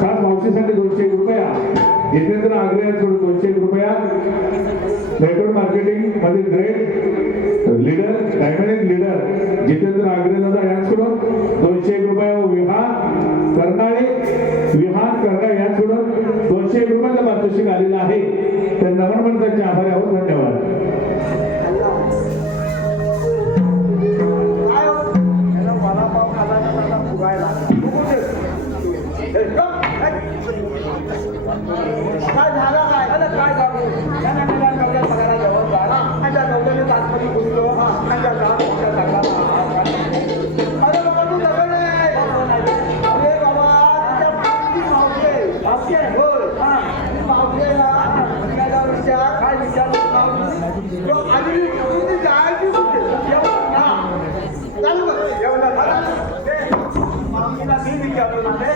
खास मावशीसाठी 200 रुपया. जितेंद्र आग्रे यांच्याकडून 200 रुपया. नेटवर्क मार्केटिंग मध्ये great leader dynamic leader Jitendra Agre दादा यांच्याकडून 200 रुपया. विहान करणाळे यांच्याकडून 200 रुपयाचं पारितोषिक आलेलं आहे. तर नमन म्हणून त्यांचे आभारी आहोत. धन्यवाद. काय हो? याला वडापाव खाला का त्याला फुगायला? फुगू दे. हे, गप. हे. काय झालं काय? अरे काय सांगू? त्याने मला नवऱ्या सगळ्याला जेवण झाला. माझ्या नवऱ्याने ताटमध्ये घुसलो. माझ्या गावाच्या सगळ्याला. अरे बाबा तू दगड नाही. अरे बाबा तुझ्या पाठीची मावशी आहे. मावशी आहे? होय. हा. ती मावशी आहे ना. त्याला विचार. काय विचारलं मावशी? तो आधी तुझी जायची कुठे? जेवण ना. चालू बघ. जेवण झालं. ए, मावशीला मी विचारलो ना ते.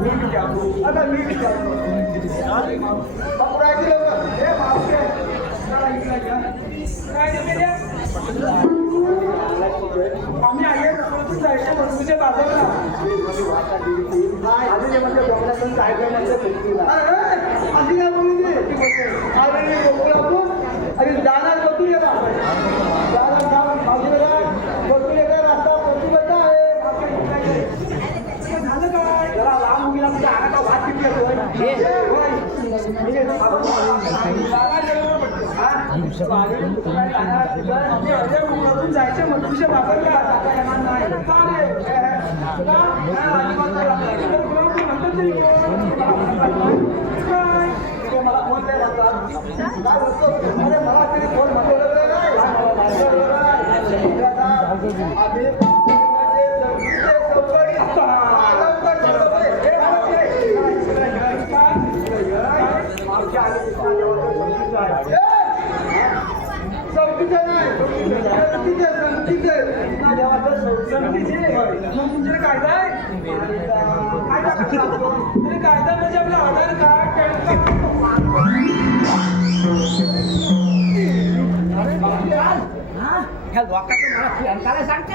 मी विचारलो. आता मी विचारलो. बापू राहायची लवकर. ए मावशी आहे. चला इकडे घ्या. काय केले? आम्ही आहे नकोतून जायचं वस्तूच्या बाजारला. आधी म्हणजे बोकड्यातून जायचं म्हणजे सुट्टीला. अशी काय बोलली अरे बोकडातून अरे जाणार बघू ये ना. जाणार जाऊन मावशीला बघू ये का रस्ता बघू बघा आहे. झालं काय? जरा लांब मुलीला तुझ्या हाताचा भात किती येतोय? जायचं मधुच्या बाजारला. मला फोन नाही लागला. काय बोलतो? अरे मला तरी फोन म्हणतो मग तुमच्याकडे कायदा आहे? कायदा म्हणजे आपलं आधार कार्ड पॅन ह्या लोकांचं मला फोन करायला सांगते.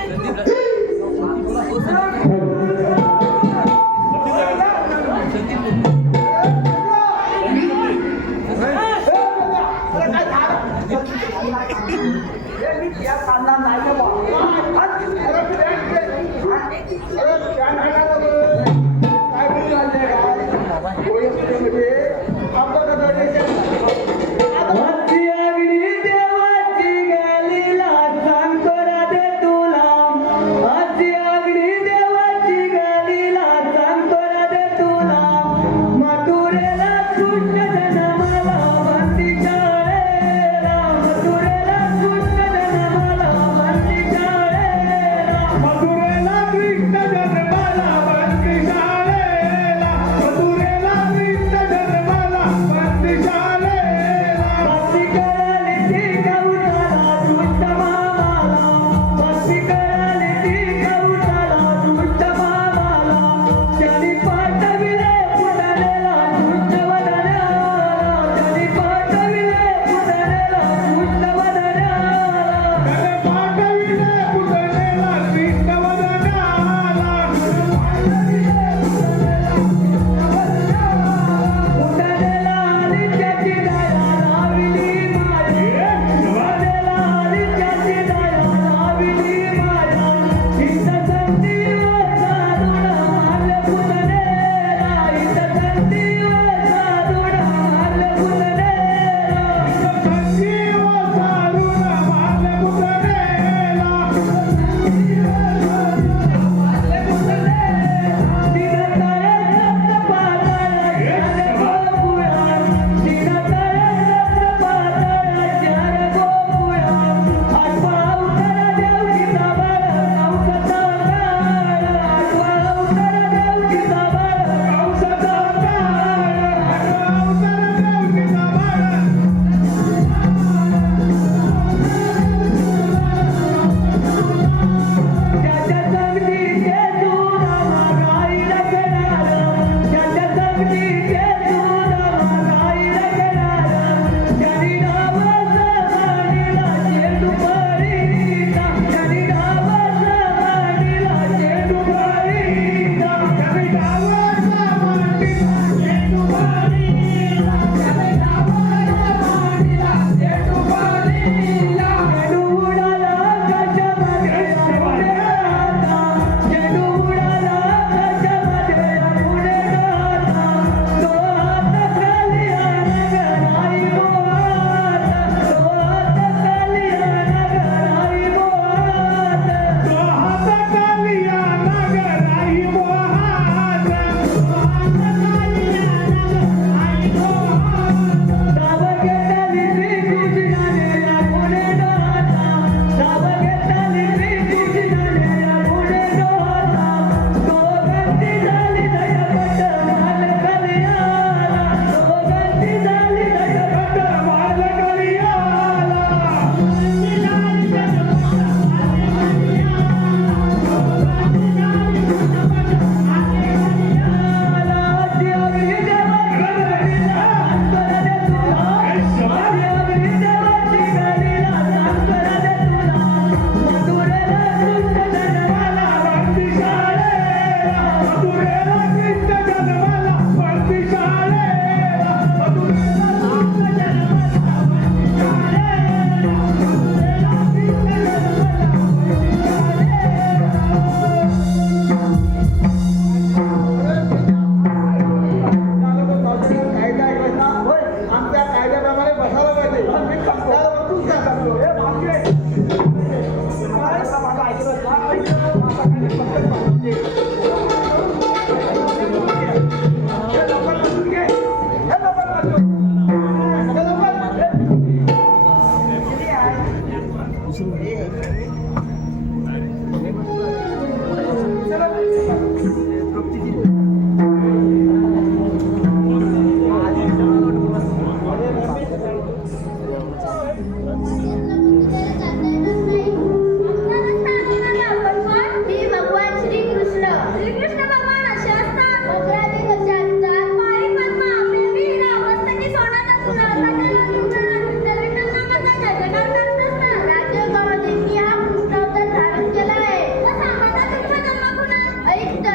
हे भगवान श्रीकृष्ण. श्रीकृष्ण भगवान असे असतात. भद्रादी कसे असतात. माई पद्मा आपली हिरा मस्तकी सोनाचा तुरा सगळ्याला तुरा सर्वांना नामाचा जयजयकार करत असतात. राजयोगामध्ये मी हा कृष्ण अवतार धारण केला आहे. मग सांगा ना तुमचा जन्म कुणा? ऐक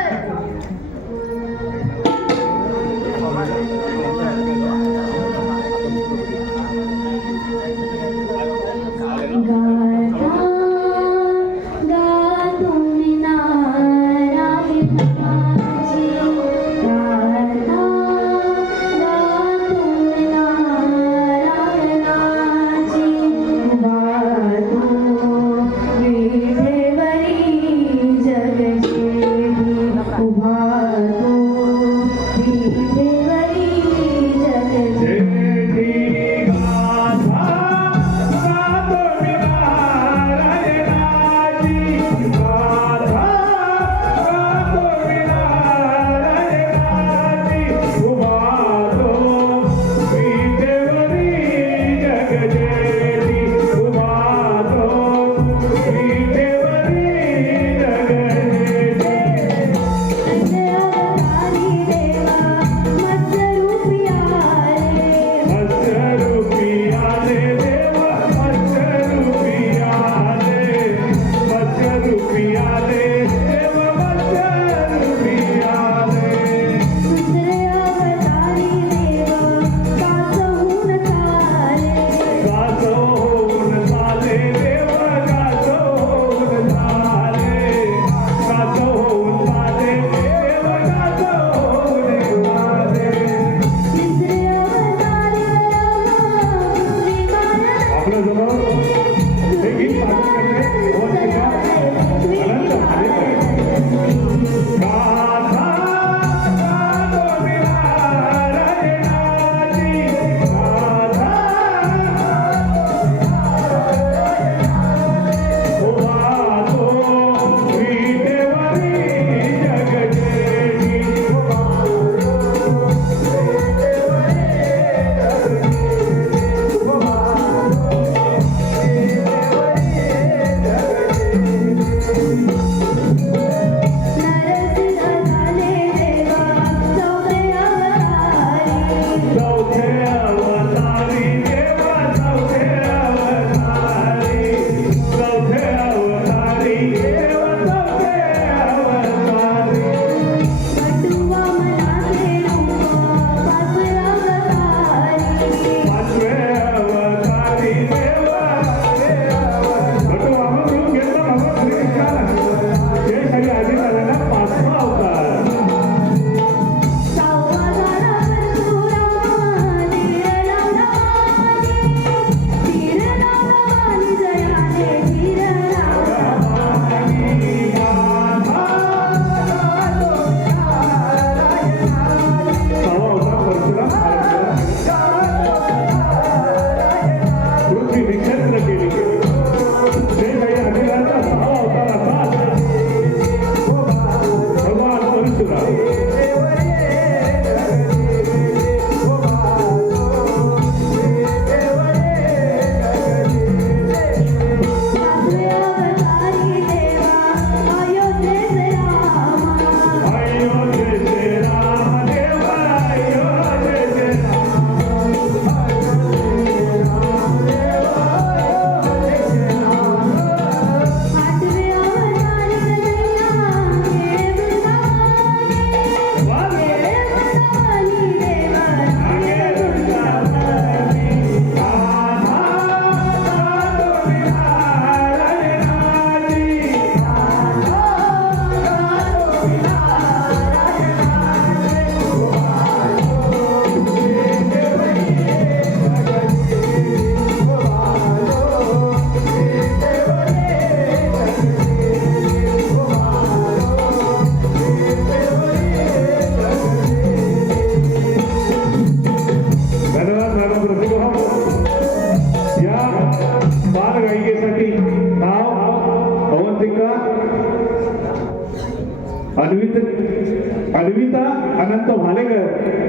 अन्विता अनंत भालेकर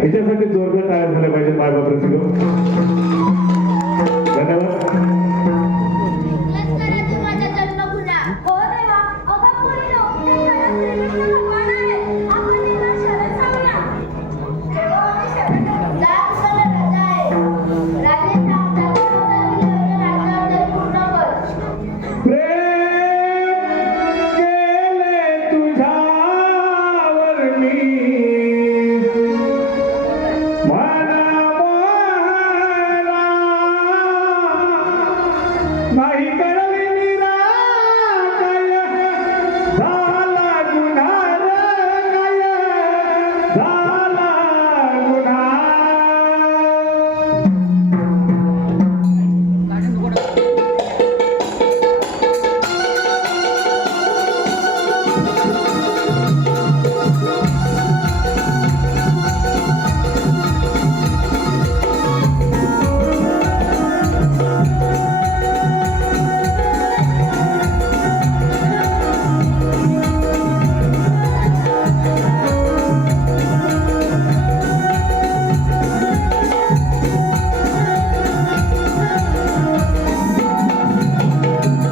याच्यासाठी जोरदार तयार झाले पाहिजे मायबाप रसिको. धन्यवाद. लष्करात माझा जन्म पुन्हा. हो देवा, अगं पोरीनो, हे खरंच श्रीकृष्ण भगवान आहेत. आपण त्यांना शरण जाऊया. देवा, आम्ही शरण जाऊ. जा, तुला राजा आहे. राजेचा राज्यावर पूर्ण कर. प्रेम केले तुझ्यावर मी नाही कळली निराकय झाला गुन्हार गय झाला गुन्हा.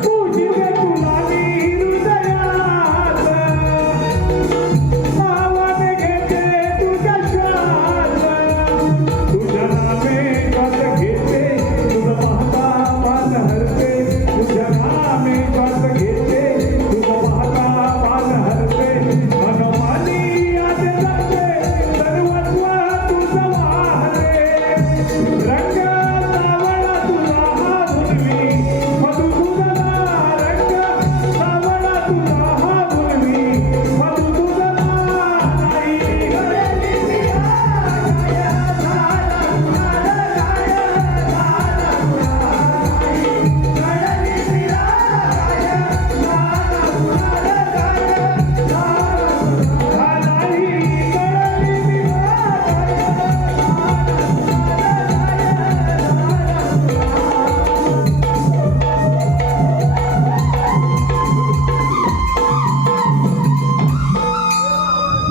पूजिते तुला हृदयात नावाने घेते तुझ्या श्वास तुझ्या नामे श्वास घेते तुझं पाहता मान हरते तुझ्या नामे श्वास घेते तुझं पाहता मान हरते मनमानी आज जाते सर्वस्व तुझं वाहते रंग सावळा तुझा हा धुनवी मधुसूदना रंग सावळा तुझा हा धुनवी मधुसूदना नाही गळली निराकय झाला गुन्हार गय झाला गुन्हा नाही गळली निराकय झाला गुन्हार गय झाला गुन्हा नाही गळली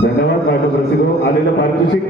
धन्यवाद. माझ्या प्रसिद्ध आलेलं पारितोषिक